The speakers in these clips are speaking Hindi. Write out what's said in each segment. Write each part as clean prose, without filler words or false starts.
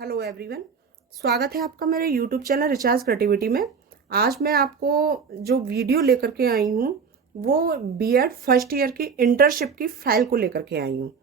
हेलो एवरीवन, स्वागत है आपका मेरे यूट्यूब चैनल रिचार्ज क्रिएटिविटी में। आज मैं आपको जो वीडियो लेकर के आई हूँ वो बीएड फर्स्ट ईयर की इंटर्नशिप की फाइल को लेकर के आई हूँ।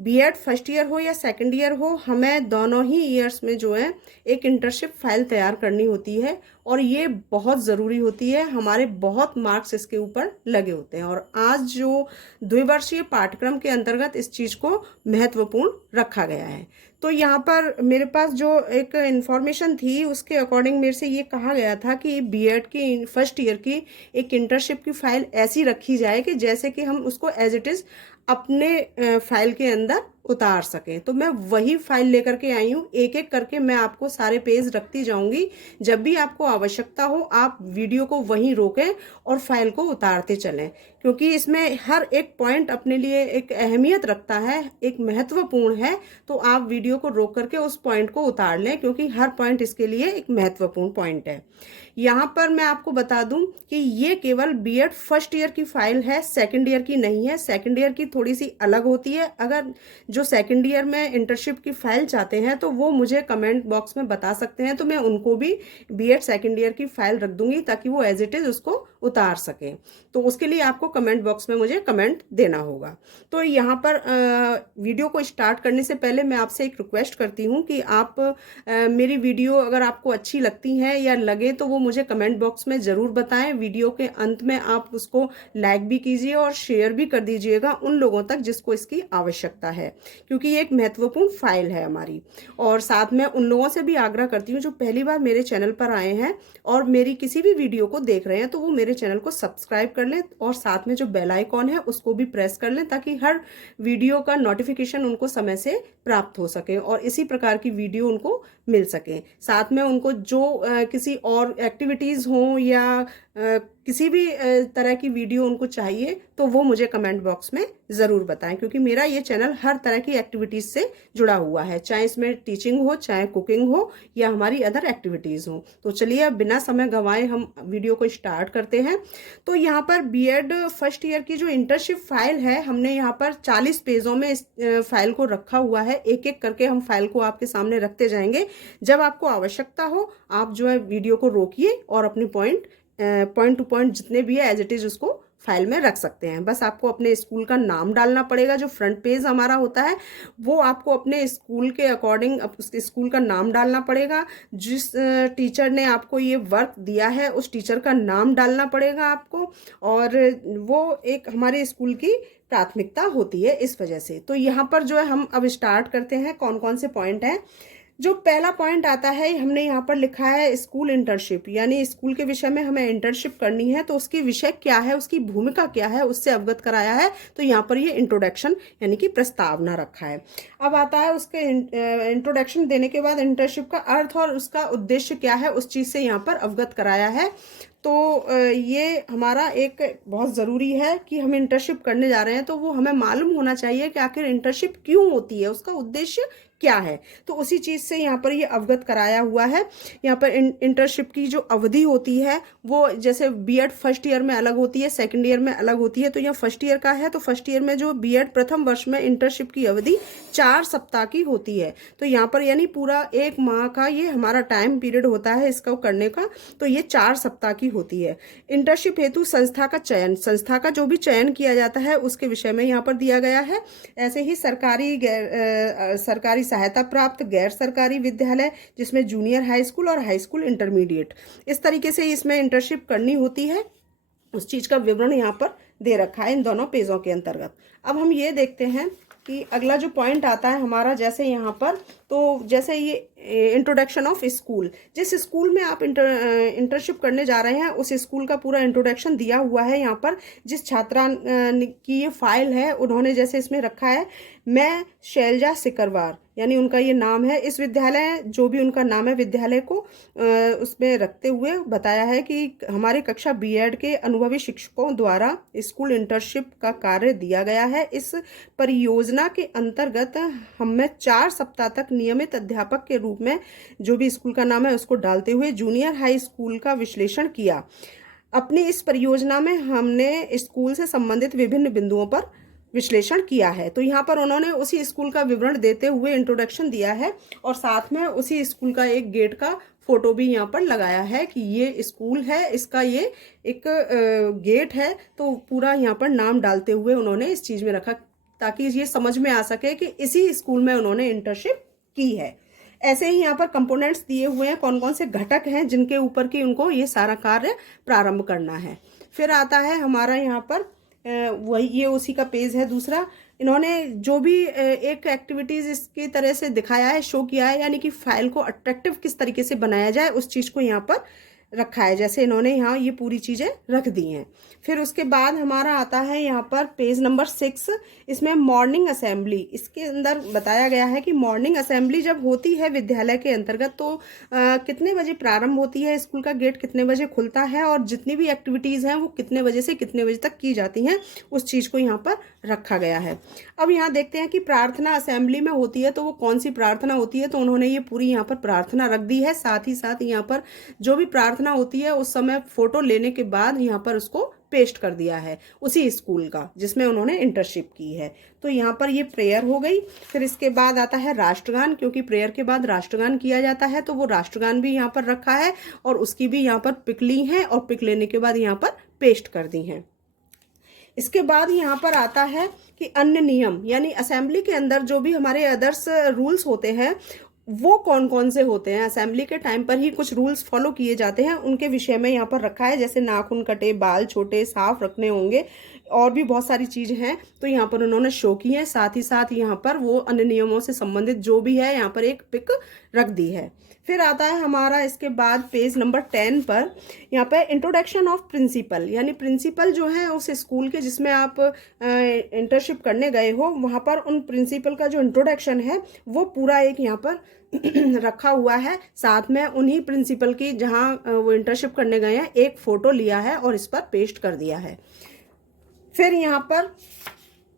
बीएड फर्स्ट ईयर हो या सेकंड ईयर हो, हमें दोनों ही ईयर्स में जो है एक इंटर्नशिप फाइल तैयार करनी होती है और ये बहुत ज़रूरी होती है। हमारे बहुत मार्क्स इसके ऊपर लगे होते हैं और आज जो द्विवर्षीय पाठ्यक्रम के अंतर्गत इस चीज़ को महत्वपूर्ण रखा गया है। तो यहाँ पर मेरे पास जो एक इन्फॉर्मेशन थी उसके अकॉर्डिंग मेरे से ये कहा गया था कि बीएड की फर्स्ट ईयर की एक इंटर्नशिप की फाइल ऐसी रखी जाए कि जैसे कि हम उसको एज इट इज़ अपने फाइल के अंदर उतार सकें। तो मैं वही फाइल लेकर के आई हूँ। एक एक करके मैं आपको सारे पेज रखती जाऊंगी। जब भी आपको आवश्यकता हो आप वीडियो को वहीं रोकें और फाइल को उतारते चलें, क्योंकि इसमें हर एक पॉइंट अपने लिए एक अहमियत रखता है, एक महत्वपूर्ण है। तो आप वीडियो को रोक करके उस पॉइंट को उतार लें, क्योंकि हर पॉइंट इसके लिए एक महत्वपूर्ण पॉइंट है। यहाँ पर मैं आपको बता दूं कि ये केवल बीएड फर्स्ट ईयर की फाइल है, सेकंड ईयर की नहीं है। सेकंड ईयर की थोड़ी सी अलग होती है। अगर जो सेकंड ईयर में इंटर्नशिप की फाइल चाहते हैं तो वो मुझे कमेंट बॉक्स में बता सकते हैं, तो मैं उनको भी बीएड सेकंड ईयर की फाइल रख दूंगी ताकि वो एज इट इज उसको उतार सकें। तो उसके लिए आपको कमेंट बॉक्स में मुझे कमेंट देना होगा। तो यहाँ पर वीडियो को स्टार्ट करने से पहले मैं आपसे एक रिक्वेस्ट करती हूँ कि आप मेरी वीडियो अगर आपको अच्छी लगती है या लगे तो वो मुझे कमेंट बॉक्स में ज़रूर बताएं। वीडियो के अंत में आप उसको लाइक भी कीजिए और शेयर भी कर दीजिएगा उन लोगों तक जिसको इसकी आवश्यकता है, क्योंकि ये एक महत्वपूर्ण फाइल है हमारी। और साथ में उन लोगों से भी आग्रह करती हूँ जो पहली बार मेरे चैनल पर आए हैं और मेरी किसी भी वीडियो को देख रहे हैं तो वो मेरे चैनल को सब्सक्राइब कर लें और साथ में जो बेल आइकॉन है उसको भी प्रेस कर लें, ताकि हर वीडियो का नोटिफिकेशन उनको समय से प्राप्त हो सके और इसी प्रकार की वीडियो उनको मिल सके। साथ में उनको जो किसी और एक्टिविटीज़ हों या किसी भी तरह की वीडियो उनको चाहिए तो वो मुझे कमेंट बॉक्स में ज़रूर बताएं, क्योंकि मेरा ये चैनल हर तरह की एक्टिविटीज़ से जुड़ा हुआ है, चाहे इसमें टीचिंग हो, चाहे कुकिंग हो या हमारी अदर एक्टिविटीज़ हो। तो चलिए अब बिना समय गंवाए हम वीडियो को स्टार्ट करते हैं। तो यहाँ पर बीएड फर्स्ट ईयर की जो इंटर्नशिप फाइल है, हमने यहाँ पर 40 पेजों में इस फाइल को रखा हुआ है। एक एक करके हम फाइल को आपके सामने रखते जाएंगे। जब आपको आवश्यकता हो आप जो है वीडियो को रोकिए और अपने पॉइंट टू पॉइंट जितने भी है एज इट इज उसको फाइल में रख सकते हैं। बस आपको अपने स्कूल का नाम डालना पड़ेगा। जो फ्रंट पेज हमारा होता है वो आपको अपने स्कूल के अकॉर्डिंग उसके स्कूल का नाम डालना पड़ेगा। जिस टीचर ने आपको ये वर्क दिया है उस टीचर का नाम डालना पड़ेगा आपको, और वो एक हमारे स्कूल की प्राथमिकता होती है इस वजह से। तो यहाँ पर जो है हम अब स्टार्ट करते हैं कौन कौन से पॉइंट हैं। जो पहला पॉइंट आता है हमने यहाँ पर लिखा है स्कूल इंटर्नशिप, यानी स्कूल के विषय में हमें इंटर्नशिप करनी है तो उसकी विषय क्या है, उसकी भूमिका क्या है, उससे अवगत कराया है। तो यहाँ पर ये इंट्रोडक्शन यानी कि प्रस्तावना रखा है। अब आता है उसके इंट्रोडक्शन देने के बाद इंटर्नशिप का अर्थ और उसका उद्देश्य क्या है उस चीज़ से यहाँ पर अवगत कराया है। तो ये हमारा एक बहुत ज़रूरी है कि हम इंटर्नशिप करने जा रहे हैं तो वो हमें मालूम होना चाहिए कि आखिर इंटर्नशिप क्यों होती है, उसका उद्देश्य क्या है। तो उसी चीज़ से यहाँ पर ये अवगत कराया हुआ है। यहाँ पर इंटर्नशिप की जो अवधि होती है वो जैसे बीएड फर्स्ट ईयर में अलग होती है, सेकंड ईयर में अलग होती है। तो यहाँ फर्स्ट ईयर का है तो फर्स्ट ईयर में जो बीएड प्रथम वर्ष में इंटर्नशिप की अवधि 4 सप्ताह की होती है। तो यहाँ पर यानी पूरा 1 माह का ये हमारा टाइम पीरियड होता है इसको करने का। तो ये 4 सप्ताह की होती है। इंटर्नशिप हेतु संस्था का चयन, संस्था का जो भी चयन किया जाता है उसके विषय में यहाँ पर दिया गया है। ऐसे ही सरकारी सहायता प्राप्त गैर सरकारी विद्यालय जिसमें जूनियर हाई स्कूल और हाई स्कूल इंटरमीडिएट, इस तरीके से इसमें इंटर्नशिप करनी होती है। उस चीज़ का विवरण यहाँ पर दे रखा है इन दोनों पेजों के अंतर्गत। अब हम ये देखते हैं कि अगला जो पॉइंट आता है हमारा, जैसे यहाँ पर तो जैसे ये इंट्रोडक्शन ऑफ स्कूल, जिस स्कूल में आप इंटर्नशिप करने जा रहे हैं उस स्कूल का पूरा इंट्रोडक्शन दिया हुआ है। यहाँ पर जिस छात्रा की ये फाइल है उन्होंने जैसे इसमें रखा है मैं शैलजा सिकरवार, यानी उनका ये नाम है। इस विद्यालय जो भी उनका नाम है विद्यालय को उसमें रखते हुए बताया है कि हमारे कक्षा बीएड के अनुभवी शिक्षकों द्वारा स्कूल इंटर्नशिप का कार्य दिया गया है। इस परियोजना के अंतर्गत हमें 4 सप्ताह तक नियमित अध्यापक के रूप में जो भी स्कूल का नाम है उसको डालते हुए जूनियर हाई स्कूल का विश्लेषण किया। अपनी इस परियोजना में हमने स्कूल से संबंधित विभिन्न बिंदुओं पर विश्लेषण किया है। तो यहाँ पर उन्होंने उसी स्कूल का विवरण देते हुए इंट्रोडक्शन दिया है और साथ में उसी स्कूल का एक गेट का फोटो भी यहाँ पर लगाया है कि ये स्कूल है, इसका ये एक गेट है। तो पूरा यहाँ पर नाम डालते हुए उन्होंने इस चीज़ में रखा ताकि ये समझ में आ सके कि इसी स्कूल में उन्होंने इंटर्नशिप की है। ऐसे ही यहाँ पर कंपोनेंट्स दिए हुए हैं, कौन कौन से घटक हैं जिनके ऊपर की उनको ये सारा कार्य प्रारंभ करना है। फिर आता है हमारा यहाँ पर वही, ये उसी का पेज है दूसरा। इन्होंने जो भी एक एक्टिविटीज इसकी तरह से दिखाया है, शो किया है, यानी कि फाइल को अट्रैक्टिव किस तरीके से बनाया जाए उस चीज़ को यहाँ पर रखा है। जैसे इन्होंने यहाँ ये पूरी चीज़ें रख दी हैं। फिर उसके बाद हमारा आता है यहाँ पर पेज नंबर 6। इसमें मॉर्निंग असेंबली, इसके अंदर बताया गया है कि मॉर्निंग असेंबली जब होती है विद्यालय के अंतर्गत तो कितने बजे प्रारंभ होती है, स्कूल का गेट कितने बजे खुलता है और जितनी भी एक्टिविटीज़ हैं वो कितने बजे से कितने बजे तक की जाती हैं, उस चीज़ को यहाँ पर रखा गया है। अब यहाँ देखते हैं कि प्रार्थना असेंबली में होती है तो वो कौन सी प्रार्थना होती है। तो उन्होंने ये पूरी यहाँ पर प्रार्थना रख दी है। साथ ही साथ यहाँ पर जो भी प्रार्थना होती है उस समय फोटो लेने के बाद यहाँ पर उसको पेस्ट कर दिया है उसी स्कूल का जिसमें उन्होंने इंटर्नशिप की है। तो यहाँ पर ये प्रेयर हो गई। फिर इसके बाद आता है राष्ट्रगान, क्योंकि प्रेयर के बाद राष्ट्रगान किया जाता है तो वो राष्ट्रगान भी यहाँ पर रखा है और उसकी भी यहाँ पर पिक ली है और पिक लेने के बाद यहाँ पर पेस्ट कर दी है। इसके बाद यहाँ पर आता है कि अन्य नियम, यानी असेंबली के अंदर जो भी हमारे अदर्स रूल्स होते हैं वो कौन कौन से होते हैं। असेंबली के टाइम पर ही कुछ रूल्स फॉलो किए जाते हैं, उनके विषय में यहाँ पर रखा है। जैसे नाखून कटे, बाल छोटे साफ रखने होंगे और भी बहुत सारी चीज़ हैं तो यहाँ पर उन्होंने शो की है। साथ ही साथ यहाँ पर वो अन्य नियमों से संबंधित जो भी है यहाँ पर एक पिक रख दी है। फिर आता है हमारा इसके बाद पेज नंबर 10 पर यहाँ पे इंट्रोडक्शन ऑफ प्रिंसिपल, यानी प्रिंसिपल जो है उस स्कूल के जिसमें आप इंटर्नशिप करने गए हो वहाँ पर उन प्रिंसिपल का जो इंट्रोडक्शन है वो पूरा एक यहाँ पर रखा हुआ है। साथ में उन्हीं प्रिंसिपल की जहाँ वो इंटर्नशिप करने गए हैं एक फ़ोटो लिया है और इस पर पेस्ट कर दिया है। फिर यहाँ पर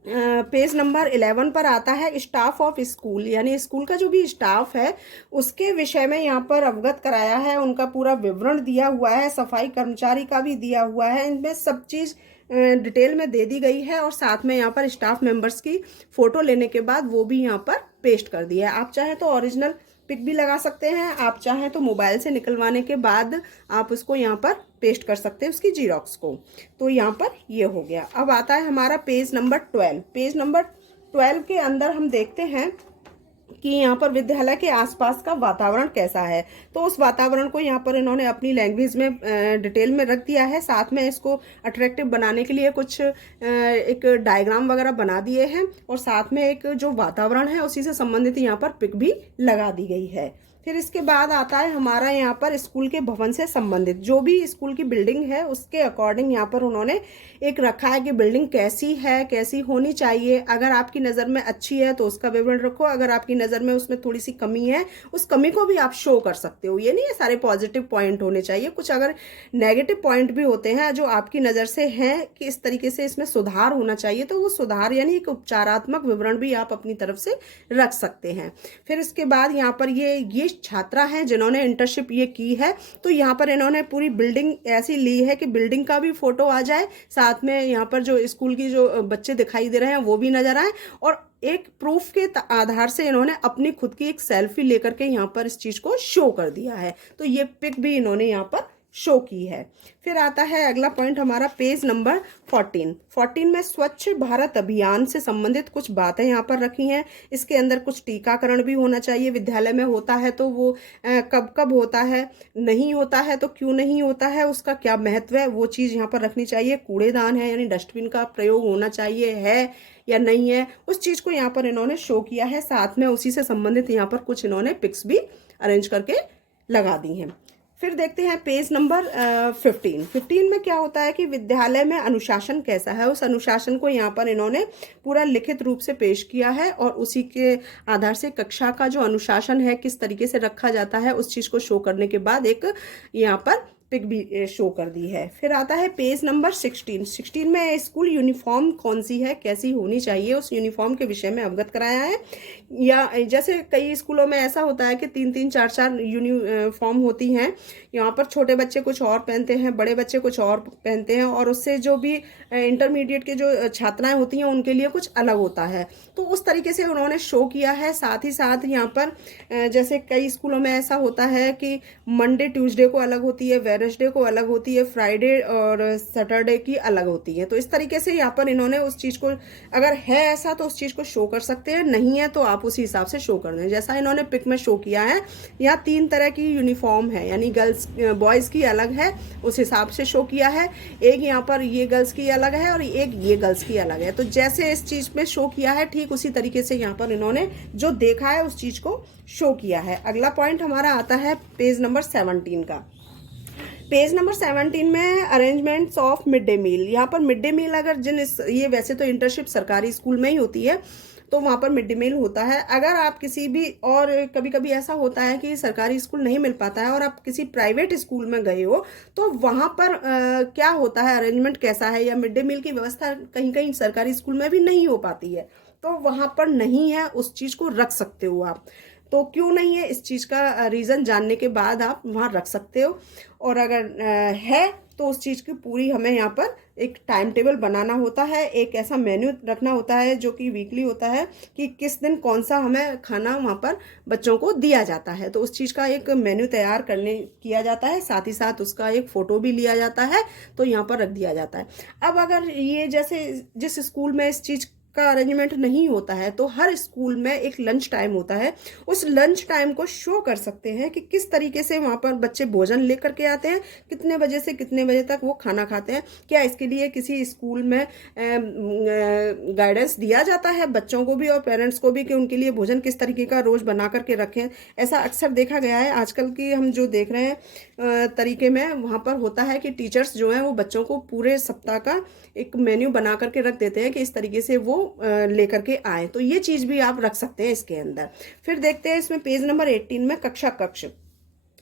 पेज नंबर 11 पर आता है स्टाफ ऑफ स्कूल, यानी स्कूल का जो भी स्टाफ है उसके विषय में यहाँ पर अवगत कराया है, उनका पूरा विवरण दिया हुआ है, सफाई कर्मचारी का भी दिया हुआ है। इनमें सब चीज़ डिटेल में दे दी गई है और साथ में यहाँ पर स्टाफ मेंबर्स की फ़ोटो लेने के बाद वो भी यहाँ पर पेस्ट कर दिया है। आप चाहें तो ओरिजिनल पिक भी लगा सकते हैं, आप चाहें तो मोबाइल से निकलवाने के बाद आप उसको यहाँ पर पेस्ट कर सकते हैं उसकी जीरोक्स को। तो यहाँ पर ये हो गया। अब आता है हमारा पेज नंबर 12। पेज नंबर 12 के अंदर हम देखते हैं कि यहाँ पर विद्यालय के आसपास का वातावरण कैसा है। तो उस वातावरण को यहाँ पर इन्होंने अपनी लैंग्वेज में डिटेल में रख दिया है। साथ में इसको अट्रैक्टिव बनाने के लिए कुछ एक डायग्राम वगैरह बना दिए हैं और साथ में एक जो वातावरण है उसी से संबंधित यहाँ पर पिक भी लगा दी गई है। फिर इसके बाद आता है हमारा यहाँ पर स्कूल के भवन से संबंधित जो भी स्कूल की बिल्डिंग है उसके अकॉर्डिंग यहाँ पर उन्होंने एक रखा है कि बिल्डिंग कैसी है, कैसी होनी चाहिए। अगर आपकी नज़र में अच्छी है तो उसका विवरण रखो, अगर आपकी नज़र में उसमें थोड़ी सी कमी है उस कमी को भी आप शो कर सकते हो। ये नहीं है सारे पॉजिटिव पॉइंट होने चाहिए, कुछ अगर नेगेटिव पॉइंट भी होते हैं जो आपकी नज़र से हैं कि इस तरीके से इसमें सुधार होना चाहिए तो वो सुधार यानी एक उपचारात्मक विवरण भी आप अपनी तरफ से रख सकते हैं। फिर इसके बाद यहाँ पर ये छात्रा हैं जिन्होंने इंटर्नशिप ये की है तो यहाँ पर इन्होंने पूरी बिल्डिंग ऐसी ली है कि बिल्डिंग का भी फोटो आ जाए, साथ में यहाँ पर जो स्कूल की जो बच्चे दिखाई दे रहे हैं वो भी नजर आए और एक प्रूफ के आधार से इन्होंने अपनी खुद की एक सेल्फी लेकर के यहाँ पर इस चीज को शो कर दिया है। तो ये पिक भी इन्होंने यहाँ पर शो की है। फिर आता है अगला पॉइंट हमारा पेज नंबर 14 में स्वच्छ भारत अभियान से संबंधित कुछ बातें यहाँ पर रखी हैं। इसके अंदर कुछ टीकाकरण भी होना चाहिए, विद्यालय में होता है तो वो कब कब होता है, नहीं होता है तो क्यों नहीं होता है, उसका क्या महत्व है वो चीज़ यहाँ पर रखनी चाहिए। कूड़ेदान है यानी डस्टबिन का प्रयोग होना चाहिए है या नहीं है, उस चीज़ को यहाँ पर इन्होंने शो किया है। साथ में उसी से संबंधित यहाँ पर कुछ इन्होंने पिक्स भी अरेंज करके लगा दी हैं। फिर देखते हैं पेज नंबर 15 में क्या होता है कि विद्यालय में अनुशासन कैसा है, उस अनुशासन को यहाँ पर इन्होंने पूरा लिखित रूप से पेश किया है और उसी के आधार से कक्षा का जो अनुशासन है किस तरीके से रखा जाता है उस चीज़ को शो करने के बाद एक यहाँ पर पिक भी शो कर दी है। फिर आता है पेज नंबर 16 में स्कूल यूनिफॉर्म कौन सी है, कैसी होनी चाहिए, उस यूनिफॉर्म के विषय में अवगत कराया है। या जैसे कई स्कूलों में ऐसा होता है कि 3-3 4-4 यूनिफॉर्म होती हैं। यहाँ पर छोटे बच्चे कुछ और पहनते हैं, बड़े बच्चे कुछ और पहनते हैं, और उससे जो भी इंटरमीडिएट के जो छात्राएं होती हैं उनके लिए कुछ अलग होता है। तो उस तरीके से उन्होंने शो किया है। साथ ही साथ यहाँ पर जैसे कई स्कूलों में ऐसा होता है कि मंडे ट्यूसडे को अलग होती है, वेडनेसडे को अलग होती है, फ्राइडे और सैटरडे की अलग होती है। तो इस तरीके से यहाँ पर इन्होंने उस चीज़ को, अगर है ऐसा तो उस चीज़ को शो कर सकते हैं, नहीं है तो आप उसी हिसाब से शो कर दें। जैसा इन्होंने पिक में शो किया है, यहाँ 3 तरह की यूनिफॉर्म है, यानी गर्ल्स बॉयज़ की अलग है, उस हिसाब से शो किया है। एक यहाँ पर ये गर्ल्स की अलग है और एक ये गर्ल्स की अलग है। तो जैसे इस चीज़ में शो किया है ठीक उसी तरीके से यहाँ पर इन्होंने जो देखा है उस चीज़ को शो किया है। अगला पॉइंट हमारा आता है पेज नंबर 17 का। पेज नंबर 17 में arrangements of mid day meal. यहाँ पर मिड डे मील अगर ये वैसे तो इंटर्नशिप सरकारी स्कूल में ही होती है, तो वहाँ पर मिड डे मील होता है। अगर आप किसी भी, और कभी कभी ऐसा होता है कि सरकारी स्कूल नहीं मिल पाता है और आप किसी प्राइवेट स्कूल में गए हो, तो वहाँ पर क्या होता है, अरेंजमेंट कैसा है, या मिड डे मील की व्यवस्था कहीं कहीं सरकारी स्कूल में भी नहीं हो पाती है, तो वहाँ पर नहीं है, उस चीज़ को रख सकते हो आप। तो क्यों नहीं है, इस चीज़ का रीज़न जानने के बाद आप वहाँ रख सकते हो। और अगर है तो उस चीज़ की पूरी हमें यहाँ पर एक टाइम टेबल बनाना होता है, एक ऐसा मेन्यू रखना होता है जो कि वीकली होता है कि किस दिन कौन सा हमें खाना वहाँ पर बच्चों को दिया जाता है। तो उस चीज़ का एक मेन्यू तैयार किया जाता है, साथ ही साथ उसका एक फ़ोटो भी लिया जाता है, तो यहाँ पर रख दिया जाता है। अब अगर ये जैसे जिस स्कूल में इस चीज़ का अरेंजमेंट नहीं होता है, तो हर स्कूल में एक लंच टाइम होता है, उस लंच टाइम को शो कर सकते हैं कि किस तरीके से वहाँ पर बच्चे भोजन लेकर के आते हैं, कितने बजे से कितने बजे तक वो खाना खाते हैं। क्या इसके लिए किसी स्कूल में गाइडेंस दिया जाता है बच्चों को भी और पेरेंट्स को भी कि उनके लिए भोजन किस तरीके का रोज बना करके रखें। ऐसा अक्सर देखा गया है, आजकल की हम जो देख रहे हैं तरीके में, वहाँ पर होता है कि टीचर्स जो हैं वो बच्चों को पूरे सप्ताह का एक मेन्यू बना करके रख देते हैं कि इस तरीके से वो लेकर के आए। तो ये चीज़ भी आप रख सकते हैं इसके अंदर। फिर देखते हैं इसमें पेज नंबर 18 में कक्षा कक्ष।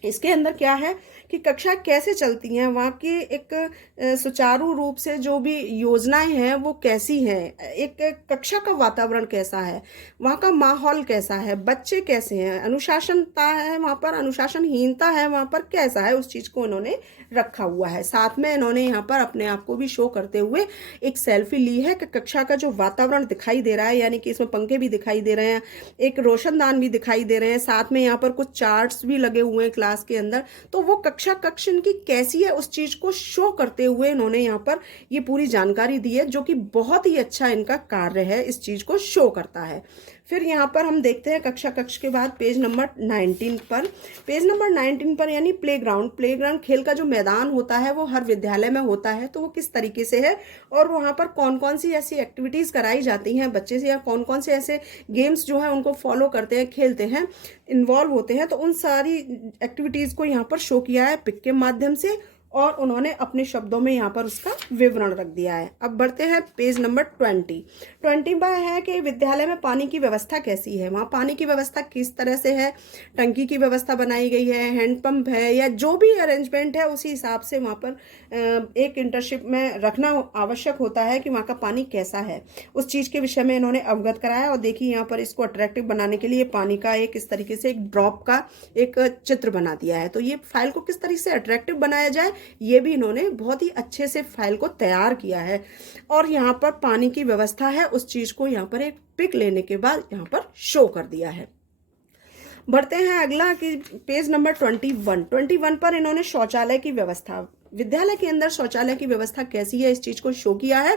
इसके अंदर क्या है कि कक्षा कैसे चलती हैं, वहाँ की एक सुचारू रूप से जो भी योजनाएं हैं वो कैसी हैं, एक कक्षा का वातावरण कैसा है, वहाँ का माहौल कैसा है, बच्चे कैसे हैं, अनुशासनता है वहाँ पर, अनुशासनहीनता है वहाँ पर, कैसा है, उस चीज़ को इन्होंने रखा हुआ है। साथ में इन्होंने यहाँ पर अपने आप को भी शो करते हुए एक सेल्फी ली है कि कक्षा का जो वातावरण दिखाई दे रहा है, यानी कि इसमें पंखे भी दिखाई दे रहे हैं, एक रोशनदान भी दिखाई दे रहे हैं, साथ में यहाँ पर कुछ चार्ट्स भी लगे हुए हैं क्लास के अंदर। तो वो कक्षा कक्ष इनकी कैसी है उस चीज को शो करते हुए इन्होंने यहाँ पर ये पूरी जानकारी दी है, जो कि बहुत ही अच्छा इनका कार्य है, इस चीज को शो करता है। फिर यहाँ पर हम देखते हैं कक्षा कक्ष के बाद पेज नंबर 19 पर। पेज नंबर 19 पर यानी प्लेग्राउंड खेल का जो मैदान होता है वो हर विद्यालय में होता है, तो वो किस तरीके से है और वहाँ पर कौन कौन सी ऐसी एक्टिविटीज़ कराई जाती हैं बच्चे से, या कौन कौन से ऐसे गेम्स जो हैं उनको फॉलो करते हैं, खेलते हैं, इन्वॉल्व होते हैं। तो उन सारी एक्टिविटीज़ को यहाँ पर शो किया है पिक के माध्यम से, और उन्होंने अपने शब्दों में यहाँ पर उसका विवरण रख दिया है। अब बढ़ते हैं पेज नंबर 20 पर है कि विद्यालय में पानी की व्यवस्था कैसी है, वहाँ पानी की व्यवस्था किस तरह से है, टंकी की व्यवस्था बनाई गई है, हैंडपंप है, या जो भी अरेंजमेंट है उसी हिसाब से वहाँ पर एक इंटर्नशिप में रखना आवश्यक होता है कि वहाँ का पानी कैसा है, उस चीज़ के विषय में इन्होंने अवगत कराया। और देखिए यहाँ पर इसको अट्रैक्टिव बनाने के लिए पानी का एक इस तरीके से एक ड्रॉप का एक चित्र बना दिया है। तो ये फाइल को किस तरीके से अट्रैक्टिव बनाया जाए, ये भी इन्होंने बहुत ही अच्छे से फाइल को तैयार किया है। और यहाँ पर पानी की व्यवस्था है, उस चीज को यहाँ पर एक पिक लेने के बाद यहाँ पर शो कर दिया है। बढ़ते हैं अगला कि पेज नंबर 21 पर इन्होंने शौचालय की व्यवस्था, विद्यालय के अंदर शौचालय की व्यवस्था कैसी है, इस चीज को शो किया है।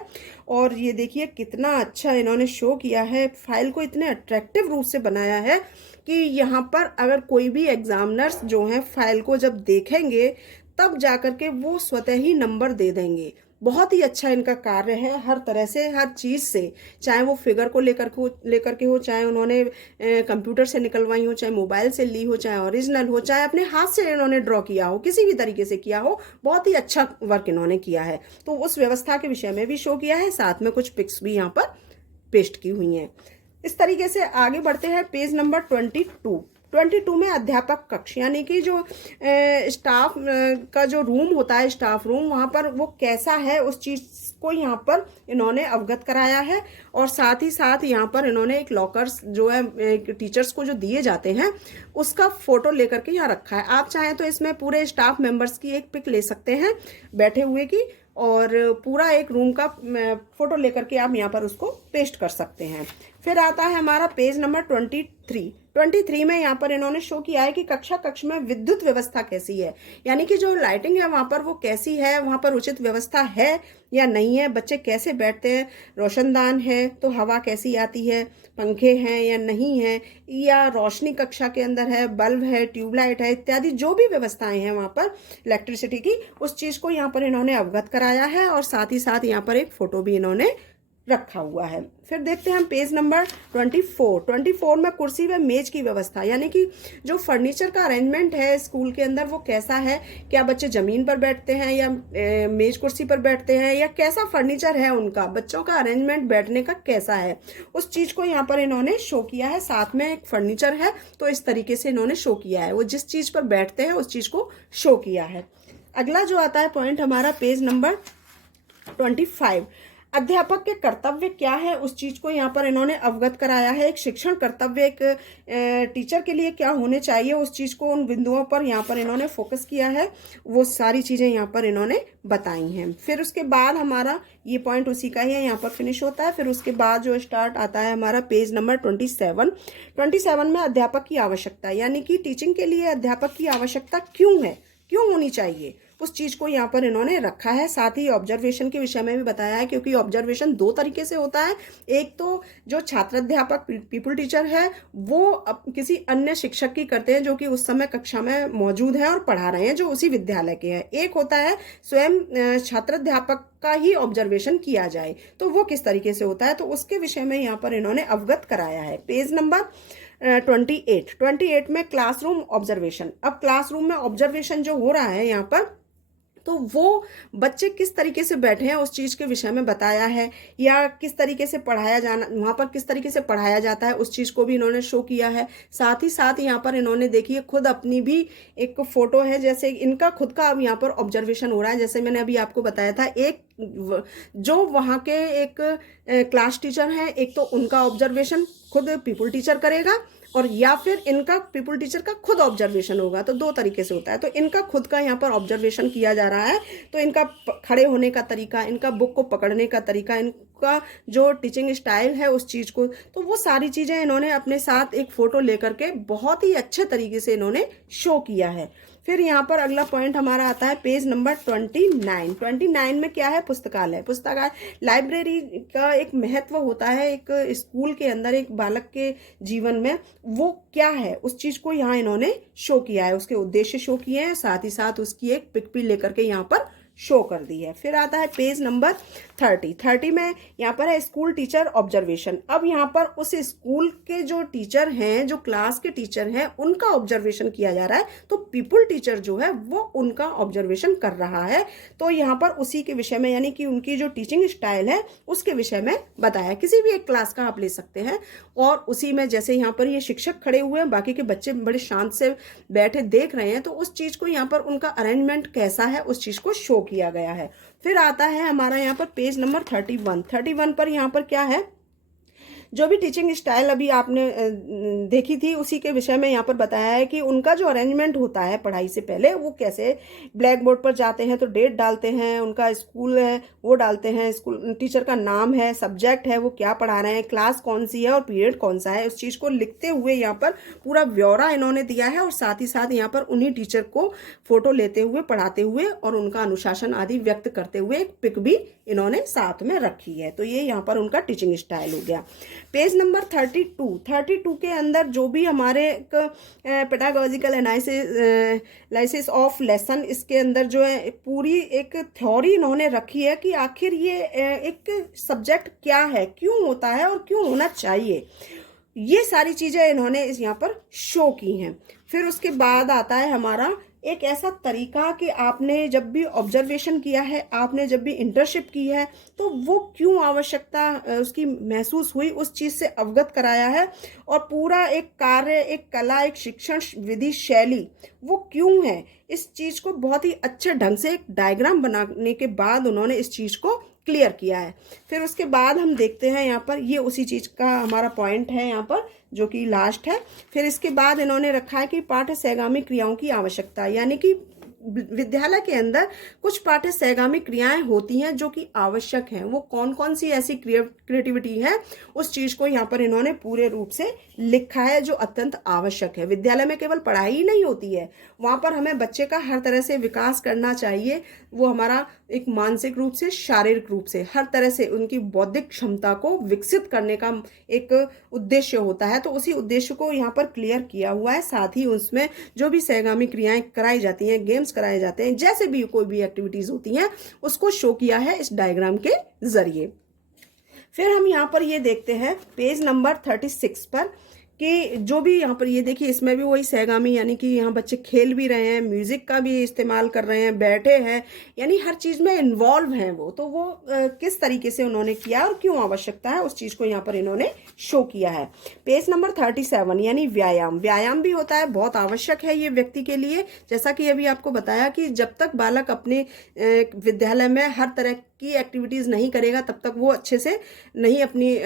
और ये देखिए कितना अच्छा इन्होंने शो किया है, फाइल को इतने अट्रैक्टिव रूप से बनाया है कि यहाँ पर अगर कोई भी एग्जामिनर्स जो हैं फाइल को जब देखेंगे तब जाकर के वो स्वतः ही नंबर दे देंगे। बहुत ही अच्छा इनका कार्य है, हर तरह से, हर चीज़ से, चाहे वो फिगर को लेकर के हो, चाहे उन्होंने कंप्यूटर से निकलवाई हो, चाहे मोबाइल से ली हो, चाहे ओरिजिनल हो, चाहे अपने हाथ से इन्होंने ड्रॉ किया हो, किसी भी तरीके से किया हो, बहुत ही अच्छा वर्क इन्होंने किया है। तो उस व्यवस्था के विषय में भी शो किया है, साथ में कुछ पिक्स भी यहाँ पर पेस्ट की हुई हैं। इस तरीके से आगे बढ़ते हैं पेज नंबर 22। 22 में अध्यापक कक्ष, यानी कि जो स्टाफ का जो रूम होता है, स्टाफ रूम, वहाँ पर वो कैसा है उस चीज़ को यहाँ पर इन्होंने अवगत कराया है। और साथ ही साथ यहाँ पर इन्होंने एक लॉकर्स जो है टीचर्स को जो दिए जाते हैं उसका फोटो लेकर के यहाँ रखा है। आप चाहें तो इसमें पूरे स्टाफ मेंबर्स की एक पिक ले सकते हैं बैठे हुए की, और पूरा एक रूम का फोटो लेकर के आप यहाँ पर उसको पेस्ट कर सकते हैं। फिर आता है हमारा पेज नंबर 23 में यहाँ पर इन्होंने शो किया है कि कक्षा कक्ष में विद्युत व्यवस्था कैसी है, यानी कि जो लाइटिंग है वहाँ पर वो कैसी है, वहाँ पर उचित व्यवस्था है या नहीं है, बच्चे कैसे बैठते हैं, रोशनदान है तो हवा कैसी आती है, पंखे हैं या नहीं है, या रोशनी कक्षा के अंदर है, बल्ब है, ट्यूबलाइट है, इत्यादि जो भी व्यवस्थाएं हैं वहाँ पर इलेक्ट्रिसिटी की, उस चीज़ को यहाँ पर इन्होंने अवगत कराया है। और साथ ही साथ यहाँ पर एक फोटो भी इन्होंने रखा हुआ है। फिर देखते हैं हम पेज नंबर 24 में कुर्सी व मेज की व्यवस्था, यानी कि जो फर्नीचर का अरेंजमेंट है स्कूल के अंदर वो कैसा है, क्या बच्चे जमीन पर बैठते हैं या मेज कुर्सी पर बैठते हैं, या कैसा फर्नीचर है उनका, बच्चों का अरेंजमेंट बैठने का कैसा है, उस चीज़ को यहाँ पर इन्होंने शो किया है। साथ में एक फर्नीचर है तो इस तरीके से इन्होंने शो किया है, वो जिस चीज़ पर बैठते हैं उस चीज़ को शो किया है। अगला जो आता है पॉइंट हमारा पेज नंबर 25, अध्यापक के कर्तव्य क्या है उस चीज़ को यहाँ पर इन्होंने अवगत कराया है। एक शिक्षण कर्तव्य एक टीचर के लिए क्या होने चाहिए उस चीज़ को, उन बिंदुओं पर यहाँ पर इन्होंने फोकस किया है, वो सारी चीज़ें यहाँ पर इन्होंने बताई हैं। फिर उसके बाद हमारा ये पॉइंट उसी का ही है, यहाँ पर फिनिश होता है। फिर उसके बाद जो स्टार्ट आता है हमारा पेज नंबर 27 में अध्यापक की आवश्यकता, यानी कि टीचिंग के लिए अध्यापक की आवश्यकता क्यों है, क्यों होनी चाहिए, उस चीज़ को यहाँ पर इन्होंने रखा है। साथ ही ऑब्जर्वेशन के विषय में भी बताया है, क्योंकि ऑब्जर्वेशन दो तरीके से होता है। एक तो जो छात्राध्यापक पीपल टीचर है वो किसी अन्य शिक्षक की करते हैं जो कि उस समय कक्षा में मौजूद हैं और पढ़ा रहे हैं, जो उसी विद्यालय के हैं। एक होता है स्वयं छात्राध्यापक का ही ऑब्जर्वेशन किया जाए, तो वो किस तरीके से होता है, तो उसके विषय में यहाँ पर इन्होंने अवगत कराया है। पेज नंबर 28 में क्लासरूम ऑब्जर्वेशन। अब क्लासरूम में ऑब्जर्वेशन जो हो रहा है यहाँ पर, तो वो बच्चे किस तरीके से बैठे हैं उस चीज़ के विषय में बताया है, या किस तरीके से पढ़ाया जाना, वहाँ पर किस तरीके से पढ़ाया जाता है उस चीज़ को भी इन्होंने शो किया है। साथ ही साथ यहाँ पर इन्होंने देखिए खुद अपनी भी एक फ़ोटो है, जैसे इनका खुद का अब यहाँ पर ऑब्जर्वेशन हो रहा है। जैसे मैंने अभी आपको बताया था, एक जो वहाँ के एक क्लास टीचर हैं, एक तो उनका ऑब्जर्वेशन खुद पीपल टीचर करेगा, और या फिर इनका पीपल टीचर का खुद ऑब्जर्वेशन होगा, तो दो तरीके से होता है। तो इनका खुद का यहाँ पर ऑब्जर्वेशन किया जा रहा है, तो इनका खड़े होने का तरीका, इनका बुक को पकड़ने का तरीका, इनका जो टीचिंग स्टाइल है उस चीज़ को, तो वो सारी चीज़ें इन्होंने अपने साथ एक फ़ोटो लेकर के बहुत ही अच्छे तरीके से इन्होंने शो किया है। फिर यहाँ पर अगला पॉइंट हमारा आता है पेज नंबर 29 में क्या है, पुस्तकालय। लाइब्रेरी का एक महत्व होता है एक स्कूल के अंदर, एक बालक के जीवन में, वो क्या है उस चीज़ को यहाँ इन्होंने शो किया है, उसके उद्देश्य शो किए हैं, साथ ही साथ उसकी एक पिक भी लेकर के यहाँ पर शो कर दी है। फिर आता है पेज नंबर 30 में यहाँ पर है स्कूल टीचर ऑब्जर्वेशन। अब यहाँ पर उस स्कूल के जो टीचर हैं, जो क्लास के टीचर हैं, उनका ऑब्जर्वेशन किया जा रहा है, तो पीपल टीचर जो है वो उनका ऑब्जर्वेशन कर रहा है। तो यहाँ पर उसी के विषय में, यानी कि उनकी जो टीचिंग स्टाइल है उसके विषय में बताया। किसी भी एक क्लास का आप ले सकते हैं, और उसी में जैसे यहाँ पर ये शिक्षक खड़े हुए हैं, बाकी के बच्चे बड़े शांत से बैठे देख रहे हैं, तो उस चीज़ को यहाँ पर उनका अरेंजमेंट कैसा है उस चीज़ को शो किया गया है। फिर आता है हमारा यहाँ पर पेज नंबर 31 पर यहाँ पर क्या है, जो भी टीचिंग स्टाइल अभी आपने देखी थी उसी के विषय में यहाँ पर बताया है कि उनका जो अरेंजमेंट होता है पढ़ाई से पहले, वो कैसे ब्लैक बोर्ड पर जाते हैं तो डेट डालते हैं, उनका स्कूल है वो डालते हैं, स्कूल टीचर का नाम है, सब्जेक्ट है, वो क्या पढ़ा रहे हैं, क्लास कौन सी है और पीरियड कौन सा है, उस चीज़ को लिखते हुए यहाँ पर पूरा ब्यौरा इन्होंने दिया है। और साथ ही साथ यहाँ पर उन्हीं टीचर को फोटो लेते हुए, पढ़ाते हुए और उनका अनुशासन आदि व्यक्त करते हुए एक पिक भी इन्होंने साथ में रखी है। तो ये यहाँ पर उनका टीचिंग स्टाइल हो गया। पेज नंबर 32 के अंदर जो भी हमारे पेडागॉजिकल एनालिसिस ऑफ लेसन, इसके अंदर जो है पूरी एक थ्योरी इन्होंने रखी है कि आखिर ये एक सब्जेक्ट क्या है, क्यों होता है और क्यों होना चाहिए। ये सारी चीजें इन्होंने इस यहाँ पर शो की हैं। फिर उसके बाद आता है हमारा एक ऐसा तरीका कि आपने जब भी ऑब्जर्वेशन किया है, आपने जब भी इंटर्नशिप की है, तो वो क्यों आवश्यकता उसकी महसूस हुई, उस चीज से अवगत कराया है। और पूरा एक कार्य, एक कला, एक शिक्षण विधि शैली वो क्यों है, इस चीज को बहुत ही अच्छे ढंग से एक डायग्राम बनाने के बाद उन्होंने इस चीज को क्लियर किया है। फिर उसके बाद हम देखते हैं यहाँ पर, ये उसी चीज का हमारा पॉइंट है यहाँ पर जो कि लास्ट है। फिर इसके बाद इन्होंने रखा है कि पाठ्य सहगामी क्रियाओं की आवश्यकता, यानी कि विद्यालय के अंदर कुछ पाठ्य सहगामी क्रियाएं होती हैं जो कि आवश्यक हैं। वो कौन कौन सी ऐसी क्रिएटिविटी है, उस चीज को यहाँ पर इन्होंने पूरे रूप से लिखा है जो अत्यंत आवश्यक है। विद्यालय में केवल पढ़ाई ही नहीं होती है, वहां पर हमें बच्चे का हर तरह से विकास करना चाहिए। वो हमारा एक मानसिक रूप से, शारीरिक रूप से, हर तरह से उनकी बौद्धिक क्षमता को विकसित करने का एक उद्देश्य होता है। तो उसी उद्देश्य को यहाँ पर क्लियर किया हुआ है। साथ ही उसमें जो भी सहगामी क्रियाएं कराई जाती हैं, गेम्स कराए जाते हैं, जैसे भी कोई भी एक्टिविटीज होती हैं, उसको शो किया है इस डायग्राम के जरिए। फिर हम यहाँ पर ये देखते हैं पेज नंबर 36 पर कि जो भी यहाँ पर ये देखिए, इसमें भी वही सहगामी, यानी कि यहाँ बच्चे खेल भी रहे हैं, म्यूजिक का भी इस्तेमाल कर रहे हैं, बैठे हैं, यानी हर चीज में इन्वॉल्व हैं वो। तो वो किस तरीके से उन्होंने किया और क्यों आवश्यकता है, उस चीज को यहाँ पर इन्होंने शो किया है। पेज नंबर 37 यानी व्यायाम। व्यायाम भी होता है, बहुत आवश्यक है ये व्यक्ति के लिए। जैसा कि अभी आपको बताया कि जब तक बालक अपने विद्यालय में हर तरह की एक्टिविटीज नहीं करेगा, तब तक वो अच्छे से नहीं अपनी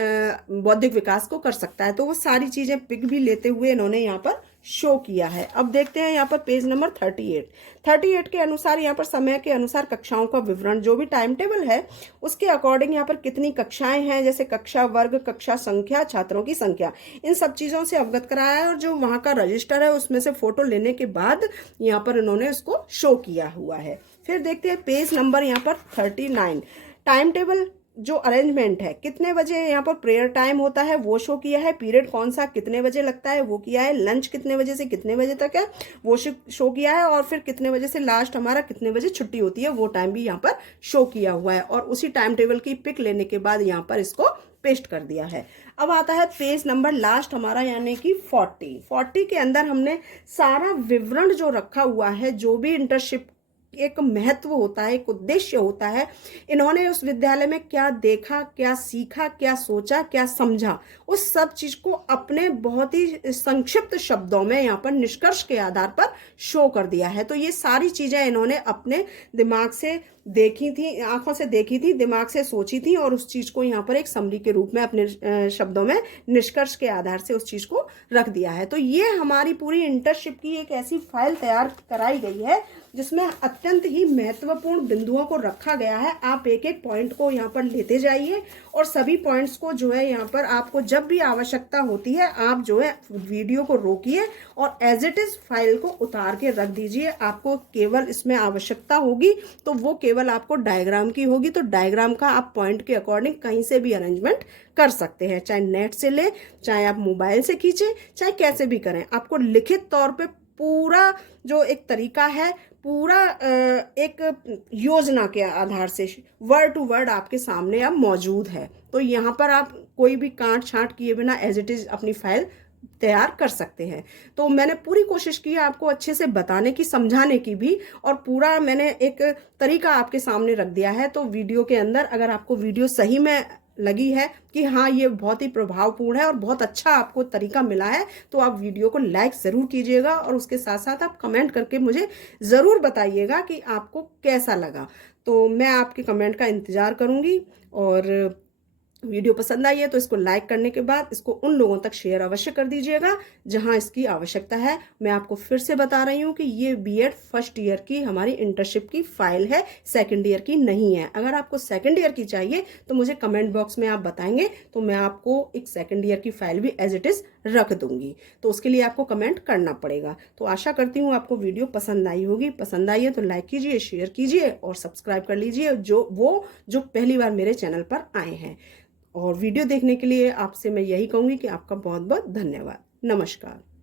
बौद्धिक विकास को कर सकता है। तो वो सारी चीजें पिक भी लेते हुए इन्होंने यहाँ पर शो किया है। अब देखते हैं यहाँ पर पेज नंबर 38 के अनुसार, यहाँ पर समय के अनुसार कक्षाओं का विवरण, जो भी टाइम टेबल है उसके अकॉर्डिंग यहाँ पर कितनी कक्षाएं हैं, जैसे कक्षा वर्ग, कक्षा संख्या, छात्रों की संख्या, इन सब चीजों से अवगत कराया है। और जो वहां का रजिस्टर है उसमें से फोटो लेने के बाद यहाँ पर इन्होंने उसको शो किया हुआ है। फिर देखते हैं पेज नंबर यहाँ पर 39, टाइम टेबल जो अरेंजमेंट है, कितने बजे यहाँ पर प्रेयर टाइम होता है वो शो किया है, पीरियड कौन सा कितने बजे लगता है वो किया है, लंच कितने बजे से कितने बजे तक है वो शो किया है, और फिर कितने बजे से लास्ट हमारा कितने बजे छुट्टी होती है वो टाइम भी यहाँ पर शो किया हुआ है। और उसी टाइम टेबल की पिक लेने के बाद यहाँ पर इसको पेस्ट कर दिया है। अब आता है पेज नंबर लास्ट हमारा, यानी कि 40 के अंदर हमने सारा विवरण जो रखा हुआ है, जो भी इंटर्नशिप एक महत्व होता है, एक उद्देश्य होता है, इन्होंने उस विद्यालय में क्या देखा, क्या सीखा, क्या सोचा, क्या समझा, उस सब चीज को अपने बहुत ही संक्षिप्त शब्दों में यहाँ पर निष्कर्ष के आधार पर शो कर दिया है। तो ये सारी चीजें इन्होंने अपने दिमाग से देखी थी, आंखों से देखी थी, दिमाग से सोची थी, और उस चीज को यहाँ पर एक समरी के रूप में अपने शब्दों में निष्कर्ष के आधार से उस चीज को रख दिया है। तो ये हमारी पूरी इंटर्नशिप की एक ऐसी फाइल तैयार कराई गई है जिसमें अत्यंत ही महत्वपूर्ण बिंदुओं को रखा गया है। आप एक एक पॉइंट को यहाँ पर लेते जाइए, और सभी पॉइंट्स को जो है यहाँ पर आपको जब भी आवश्यकता होती है, आप जो है वीडियो को रोकिए और एज इट इज फाइल को उतार के रख दीजिए। आपको केवल इसमें आवश्यकता होगी तो वो केवल आपको डायग्राम की होगी, तो डायग्राम का आप पॉइंट के अकॉर्डिंग कहीं से भी अरेंजमेंट कर सकते हैं, चाहे नेट से ले, चाहे आप मोबाइल से खींचे, चाहे कैसे भी करें। आपको लिखित तौर पे पूरा जो एक तरीका है, पूरा एक योजना के आधार से वर्ड टू वर्ड आपके सामने अब मौजूद है। तो यहाँ पर आप कोई भी काट छांट किए बिना एज इट इज अपनी फाइल तैयार कर सकते हैं। तो मैंने पूरी कोशिश की है आपको अच्छे से बताने की, समझाने की भी, और पूरा मैंने एक तरीका आपके सामने रख दिया है। तो वीडियो के अंदर अगर आपको वीडियो सही में लगी है कि हाँ ये बहुत ही प्रभावपूर्ण है और बहुत अच्छा आपको तरीका मिला है, तो आप वीडियो को लाइक जरूर कीजिएगा, और उसके साथ साथ आप कमेंट करके मुझे जरूर बताइएगा कि आपको कैसा लगा। तो मैं आपके कमेंट का इंतजार करूंगी, और वीडियो पसंद आई है तो इसको लाइक करने के बाद इसको उन लोगों तक शेयर अवश्य कर दीजिएगा जहां इसकी आवश्यकता है। मैं आपको फिर से बता रही हूं कि ये बीएड फर्स्ट ईयर की हमारी इंटर्नशिप की फाइल है, सेकंड ईयर की नहीं है। अगर आपको सेकंड ईयर की चाहिए तो मुझे कमेंट बॉक्स में आप बताएंगे, तो मैं आपको एक सेकंड ईयर की फाइल भी एज इट इज रख दूंगी। तो उसके लिए आपको कमेंट करना पड़ेगा। तो आशा करती हूँ आपको वीडियो पसंद आई होगी। पसंद आई है तो लाइक कीजिए, शेयर कीजिए और सब्सक्राइब कर लीजिए जो पहली बार मेरे चैनल पर आए हैं। और वीडियो देखने के लिए आपसे मैं यही कहूँगी कि आपका बहुत बहुत धन्यवाद। नमस्कार।